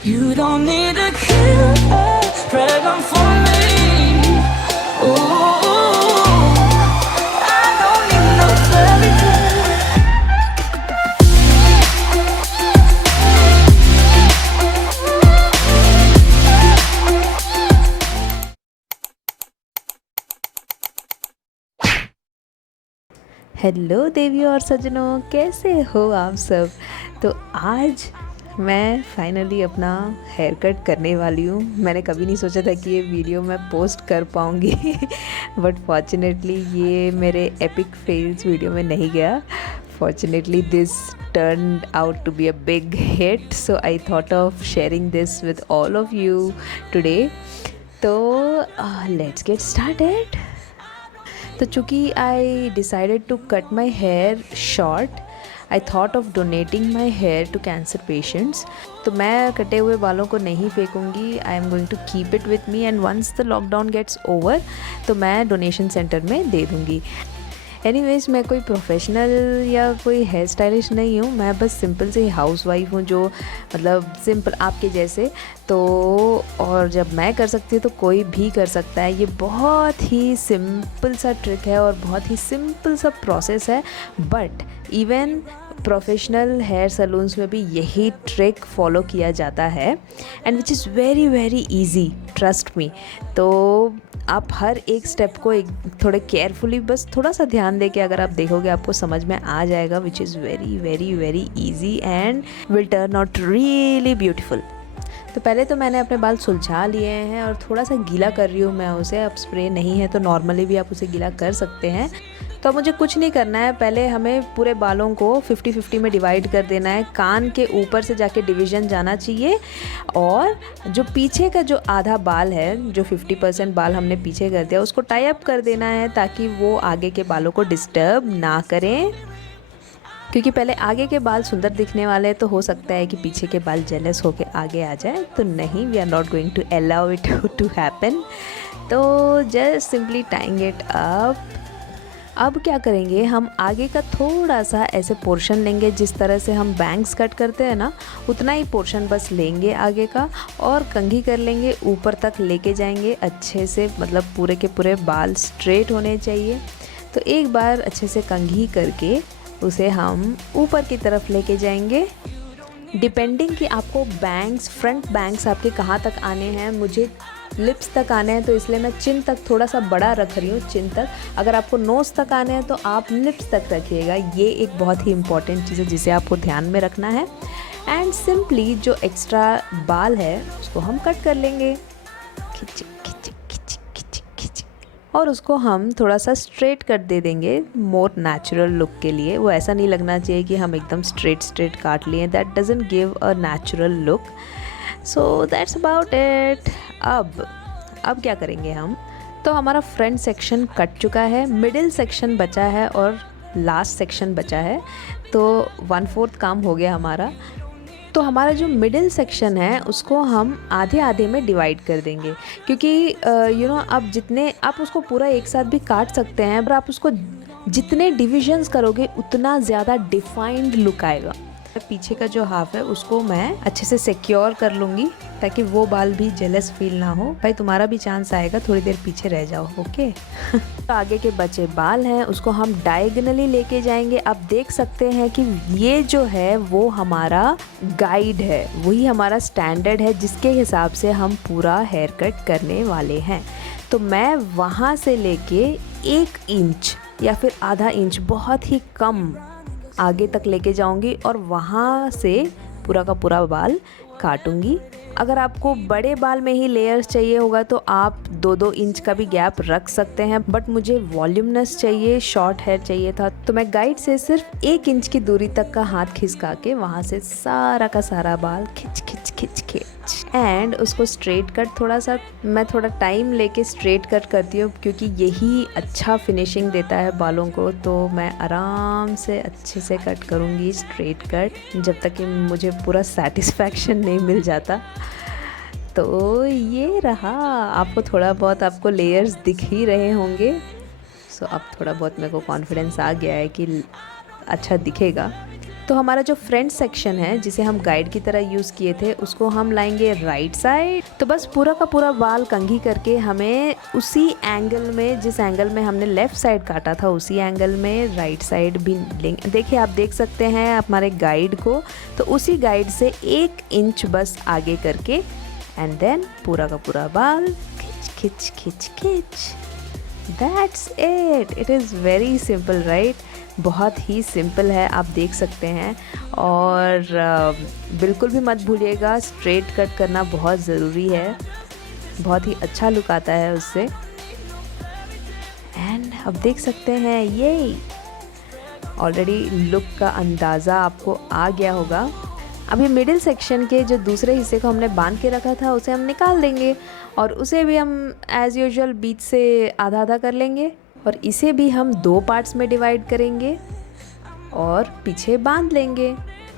You don't need a killer dragon for me. Ooh, I don't need no fairy tale. Hello देवियों और सज्जनों, कैसे हो आप सब। तो आज मैं फाइनली अपना हेयर कट करने वाली हूँ। मैंने कभी नहीं सोचा था कि ये वीडियो मैं पोस्ट कर पाऊँगी बट फॉर्चुनेटली ये मेरे एपिक फेल्स वीडियो में नहीं गया। Fortunately this turned out to be a big hit, so I thought of sharing this with all of you today. तो let's get started. तो चूँकि I decided to cut my hair short, I thought of donating my hair to cancer patients. तो मैं कटे हुए बालों को नहीं फेंकूँगी, I am going to keep it with me and once the lockdown gets over तो मैं डोनेशन सेंटर में दे दूँगी। एनीवेज़ मैं कोई प्रोफेशनल या कोई हेयर स्टाइलिश नहीं हूँ, मैं बस सिंपल से ही हाउस वाइफ हूँ, जो मतलब सिंपल आपके जैसे। तो और जब मैं कर सकती हूँ तो कोई भी कर सकता है। ये बहुत ही सिंपल सा ट्रिक है और बहुत ही सिंपल सा प्रोसेस है, but even professional hair salons में भी यही ट्रिक फॉलो किया जाता है and which is very very easy, trust me. तो आप हर एक स्टेप को एक थोड़े केयरफुली, बस थोड़ा सा ध्यान दे के अगर आप देखोगे आपको समझ में आ जाएगा, विच is very very very easy and will turn out really beautiful. तो पहले तो मैंने अपने बाल सुलझा लिए हैं और थोड़ा सा गीला कर रही हूँ मैं उसे। अब स्प्रे नहीं है तो नॉर्मली भी आप उसे गीला कर सकते हैं। तो मुझे कुछ नहीं करना है, पहले हमें पूरे बालों को 50-50 में डिवाइड कर देना है। कान के ऊपर से जाके डिवीज़न जाना चाहिए और जो पीछे का जो आधा बाल है, जो 50% बाल हमने पीछे कर दिया, उसको टाई अप कर देना है ताकि वो आगे के बालों को डिस्टर्ब ना करें। क्योंकि पहले आगे के बाल सुंदर दिखने वाले हैं, तो हो सकता है कि पीछे के बाल जेलस होके आगे आ जाए। तो नहीं, we are not going to allow it to happen. तो just simply tying it up. अब क्या करेंगे, हम आगे का थोड़ा सा ऐसे पोर्शन लेंगे, जिस तरह से हम बैंग्स कट करते हैं ना, उतना ही पोर्शन बस लेंगे आगे का और कंघी कर लेंगे, ऊपर तक लेके जाएंगे अच्छे से, मतलब पूरे के पूरे बाल स्ट्रेट होने चाहिए। तो एक बार अच्छे से कंघी करके उसे हम ऊपर की तरफ लेके जाएंगे। डिपेंडिंग कि आपको बैंग्स, फ्रंट बैंग्स आपके कहाँ तक आने हैं। मुझे लिप्स तक आने हैं तो इसलिए मैं चिन तक थोड़ा सा बड़ा रख रही हूँ, चिन तक। अगर आपको नोज़ तक आने हैं तो आप लिप्स तक रखिएगा। ये एक बहुत ही इंपॉर्टेंट चीज़ है जिसे आपको ध्यान में रखना है। एंड सिंपली जो एक्स्ट्रा बाल है उसको हम कट कर लेंगे, खिच खिच खिच खिच खिच, और उसको हम थोड़ा सा स्ट्रेट कट दे देंगे मोर नेचुरल लुक के लिए। वो ऐसा नहीं लगना चाहिए कि हम एकदम स्ट्रेट काट लिए, that doesn't give a natural look. So that's about it. अब क्या करेंगे हम, तो हमारा फ्रंट सेक्शन कट चुका है, मिडिल सेक्शन बचा है और लास्ट सेक्शन बचा है। तो 1/4 काम हो गया हमारा। तो हमारा जो मिडिल सेक्शन है उसको हम आधे आधे में डिवाइड कर देंगे, क्योंकि अब जितने आप उसको पूरा एक साथ भी काट सकते हैं, पर आप उसको जितने डिविजन्स करोगे उतना ज़्यादा डिफाइंड लुक आएगा। पीछे का जो हाफ है उसको मैं अच्छे से सिक्योर कर लूँगी ताकि वो बाल भी जेलस फील ना हो। भाई तुम्हारा भी चांस आएगा, थोड़ी देर पीछे रह जाओ, ओके। तो आगे के बचे बाल हैं उसको हम डायगोनली लेके जाएंगे। आप देख सकते हैं कि ये जो है वो हमारा गाइड है, वही हमारा स्टैंडर्ड है जिसके हिसाब से हम पूरा हेयर कट करने वाले हैं। तो मैं वहाँ से लेके 1 इंच या फिर आधा इंच, बहुत ही कम, आगे तक लेके जाऊंगी और वहाँ से पूरा का पूरा बाल काटूंगी। अगर आपको बड़े बाल में ही लेयर्स चाहिए होगा तो आप 2-2 इंच का भी गैप रख सकते हैं, बट मुझे वॉल्यूमनेस चाहिए, शॉर्ट हेयर चाहिए था, तो मैं गाइड से सिर्फ 1 इंच की दूरी तक का हाथ खिसका के वहाँ से सारा का सारा बाल खिंच खिंच खिंच खिंच एंड उसको स्ट्रेट कट, थोड़ा सा मैं थोड़ा टाइम लेके स्ट्रेट कट करती हूँ क्योंकि यही अच्छा फिनिशिंग देता है बालों को। तो मैं आराम से अच्छे से कट करूँगी स्ट्रेट कट जब तक कि मुझे पूरा सेटिस्फैक्शन नहीं मिल जाता। तो ये रहा, आपको थोड़ा बहुत आपको लेयर्स दिख ही रहे होंगे। सो अब थोड़ा बहुत मेरे को कॉन्फिडेंस आ गया है कि अच्छा दिखेगा। तो हमारा जो फ्रंट सेक्शन है जिसे हम गाइड की तरह यूज़ किए थे उसको हम लाएंगे राइट साइड। तो बस पूरा का पूरा बाल कंघी करके हमें उसी एंगल में, जिस एंगल में हमने लेफ़्ट साइड काटा था उसी एंगल में राइट साइड भी लेंगे। देखिए आप देख सकते हैं हमारे गाइड को, तो उसी गाइड से 1 इंच बस आगे करके एंड देन पूरा का पूरा बाल खिंच खिंच खिंच खिंच। That's it is very simple right. बहुत ही सिंपल है, आप देख सकते हैं। और बिल्कुल भी मत भूलिएगा स्ट्रेट कट करना बहुत ज़रूरी है, बहुत ही अच्छा लुक आता है उससे। एंड अब देख सकते हैं ये ऑलरेडी लुक का अंदाज़ा आपको आ गया होगा। अभी मिडिल सेक्शन के जो दूसरे हिस्से को हमने बांध के रखा था उसे हम निकाल देंगे और उसे भी हम एज़ यूजुअल बीच से आधा आधा कर लेंगे और इसे भी हम 2 पार्ट्स में डिवाइड करेंगे और पीछे बांध लेंगे।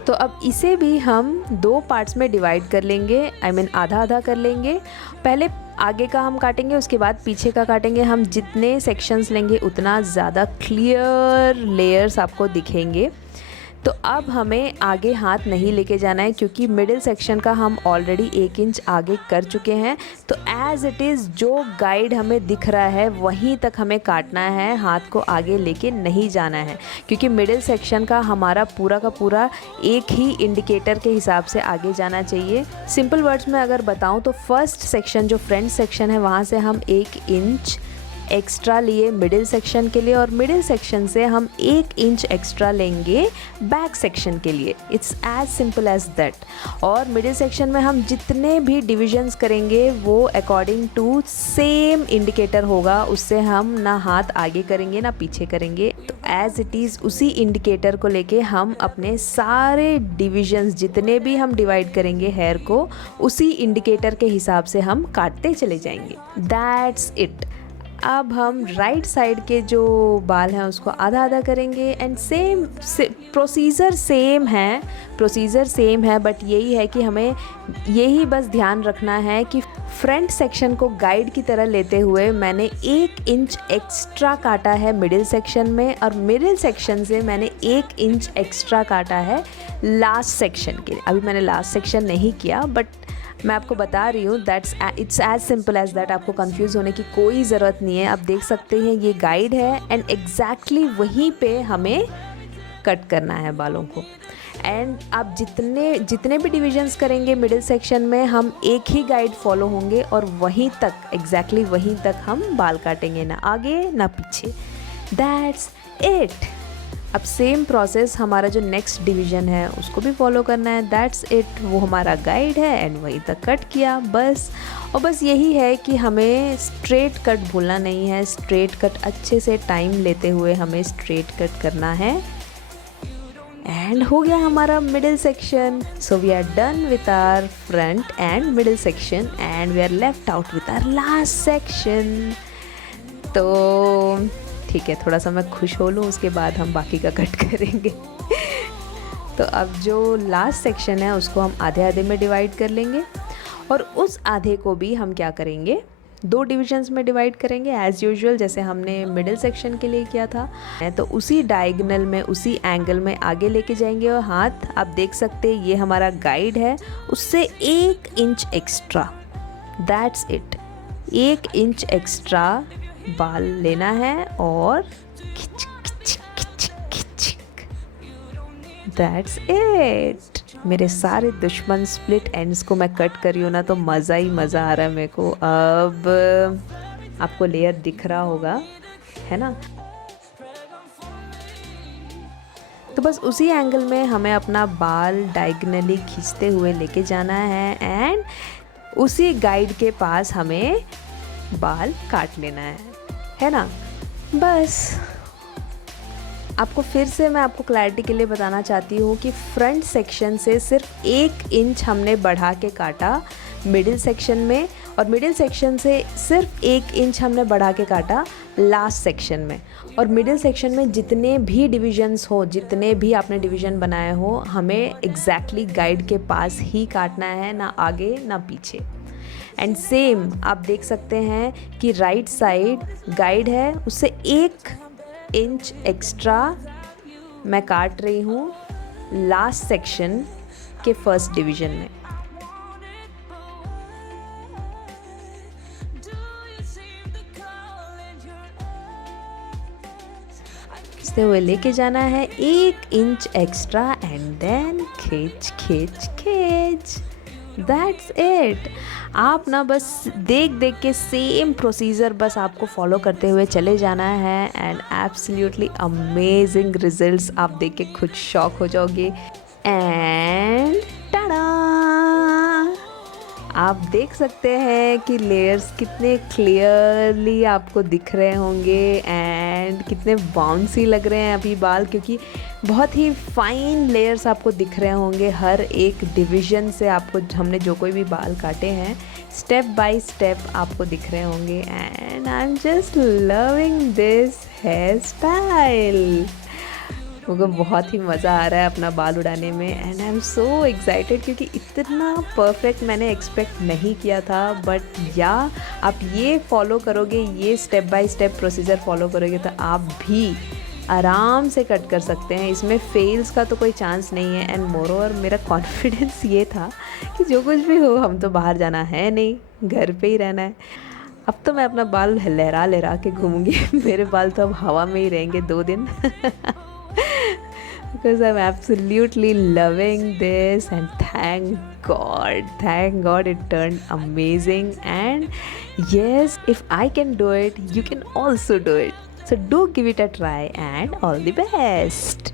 तो अब इसे भी हम 2 पार्ट्स में डिवाइड कर लेंगे, आधा आधा कर लेंगे। पहले आगे का हम काटेंगे, उसके बाद पीछे का काटेंगे। हम जितने सेक्शंस लेंगे उतना ज़्यादा क्लियर लेयर्स आपको दिखेंगे। तो अब हमें आगे हाथ नहीं लेके जाना है क्योंकि मिडिल सेक्शन का हम ऑलरेडी 1 इंच आगे कर चुके हैं। तो एज़ इट इज़ जो गाइड हमें दिख रहा है वहीं तक हमें काटना है, हाथ को आगे लेके नहीं जाना है क्योंकि मिडिल सेक्शन का हमारा पूरा का पूरा एक ही इंडिकेटर के हिसाब से आगे जाना चाहिए। सिंपल वर्ड्स में अगर बताऊँ तो फर्स्ट सेक्शन जो फ्रंट सेक्शन है वहाँ से हम 1 इंच एक्स्ट्रा लिए मिडिल सेक्शन के लिए और मिडिल सेक्शन से हम 1 इंच एक्स्ट्रा लेंगे बैक सेक्शन के लिए। It's as simple as that. और मिडिल सेक्शन में हम जितने भी डिविजन्स करेंगे वो अकॉर्डिंग टू सेम इंडिकेटर होगा, उससे हम ना हाथ आगे करेंगे ना पीछे करेंगे। तो एज इट इज़ उसी इंडिकेटर को लेके हम अपने सारे डिविजन्स जितने भी हम डिवाइड करेंगे हेयर को उसी इंडिकेटर के हिसाब से हम काटते चले जाएंगे। That's it. अब हम राइट साइड के जो बाल हैं उसको आधा आधा करेंगे एंड प्रोसीजर सेम है बट यही है कि हमें यही बस ध्यान रखना है कि फ्रंट सेक्शन को गाइड की तरह लेते हुए मैंने 1 इंच एक्स्ट्रा काटा है मिडिल सेक्शन में और मिडिल सेक्शन से मैंने 1 इंच एक्स्ट्रा काटा है लास्ट सेक्शन के लिए। अभी मैंने लास्ट सेक्शन नहीं किया बट मैं आपको बता रही हूँ it's as simple as that. आपको कंफ्यूज होने की कोई ज़रूरत नहीं है। आप देख सकते हैं ये गाइड है एंड एग्जैक्टली वहीं पे हमें कट करना है बालों को। एंड आप जितने भी डिविजन्स करेंगे मिडिल सेक्शन में हम एक ही गाइड फॉलो होंगे और वहीं तक एग्जैक्टली वहीं तक हम बाल काटेंगे, ना आगे ना पीछे। That's it. अब सेम प्रोसेस हमारा जो नेक्स्ट डिवीज़न है उसको भी फॉलो करना है। That's it. वो हमारा गाइड है एंड वहीं तक कट किया बस। और बस यही है कि हमें स्ट्रेट कट भूलना नहीं है। स्ट्रेट कट अच्छे से टाइम लेते हुए हमें स्ट्रेट कट करना है। एंड हो गया हमारा middle section. So we are done with our front and middle section and we are left out with our last section. तो ठीक है, थोड़ा सा मैं खुश हो लूँ उसके बाद हम बाकी का कट करेंगे। तो अब जो लास्ट सेक्शन है उसको हम आधे आधे में डिवाइड कर लेंगे और उस आधे को भी हम क्या करेंगे 2 डिविजन्स में डिवाइड करेंगे एज़ यूजुअल जैसे हमने मिडिल सेक्शन के लिए किया था। तो उसी डायगोनल में उसी एंगल में आगे लेके जाएंगे और हाथ आप देख सकते हैं ये हमारा गाइड है उससे 1 inch extra. That's it. 1 inch extra बाल लेना है और खिच खिच खिच खिच। That's it. मेरे सारे दुश्मन स्प्लिट एंड्स को मैं कट कर रही हूँ ना तो मज़ा ही मज़ा आ रहा है मेरे को। अब आपको लेयर दिख रहा होगा, है ना? तो बस उसी एंगल में हमें अपना बाल डायगोनली खींचते हुए लेके जाना है एंड उसी गाइड के पास हमें बाल काट लेना है ना? बस आपको फिर से मैं आपको क्लैरिटी के लिए बताना चाहती हूँ कि फ्रंट सेक्शन से सिर्फ 1 इंच हमने बढ़ा के काटा मिडिल सेक्शन में और मिडिल सेक्शन से सिर्फ 1 इंच हमने बढ़ा के काटा लास्ट सेक्शन में। और मिडिल सेक्शन में जितने भी डिविजन्स हो, जितने भी आपने डिवीज़न बनाए हो, हमें एग्जैक्टली गाइड के पास ही काटना है, ना आगे ना पीछे। एंड सेम आप देख सकते हैं कि राइट साइड गाइड है उससे 1 इंच एक्स्ट्रा मैं काट रही हूँ लास्ट सेक्शन के फर्स्ट डिवीज़न में। खींचते हुए लेके जाना है 1 इंच एक्स्ट्रा एंड देन खींच खींच खींच। That's it. आप ना बस देख देख के सेम प्रोसीजर बस आपको फॉलो करते हुए चले जाना है एंड एब्सोल्युटली अमेजिंग रिजल्ट्स आप देख के खुद शॉक हो जाओगे। एंड टाडा, आप देख सकते हैं कि लेयर्स कितने क्लियरली आपको दिख रहे होंगे एंड कितने बाउंसी लग रहे हैं अभी बाल, क्योंकि बहुत ही फाइन लेयर्स आपको दिख रहे होंगे हर एक डिवीज़न से। आपको हमने जो कोई भी बाल काटे हैं स्टेप बाय स्टेप आपको दिख रहे होंगे and I am just loving this hair style. मुझे बहुत ही मज़ा आ रहा है अपना बाल उड़ाने में and I am so excited, क्योंकि इतना परफेक्ट मैंने एक्सपेक्ट नहीं किया था। बट या आप ये फॉलो करोगे, ये step by step procedure follow करोगे तो आप भी आराम से कट कर सकते हैं। इसमें फेल्स का तो कोई चांस नहीं है एंड मोरोवर मेरा कॉन्फिडेंस ये था कि जो कुछ भी हो हम तो बाहर जाना है नहीं, घर पे ही रहना है। अब तो मैं अपना बाल लहरा लहरा के घूमूंगी मेरे बाल तो अब हवा में ही रहेंगे 2 दिन because I'm absolutely loving this and thank God it turned amazing. And yes, if I can do it, you can also do it. So do give it a try and all the best.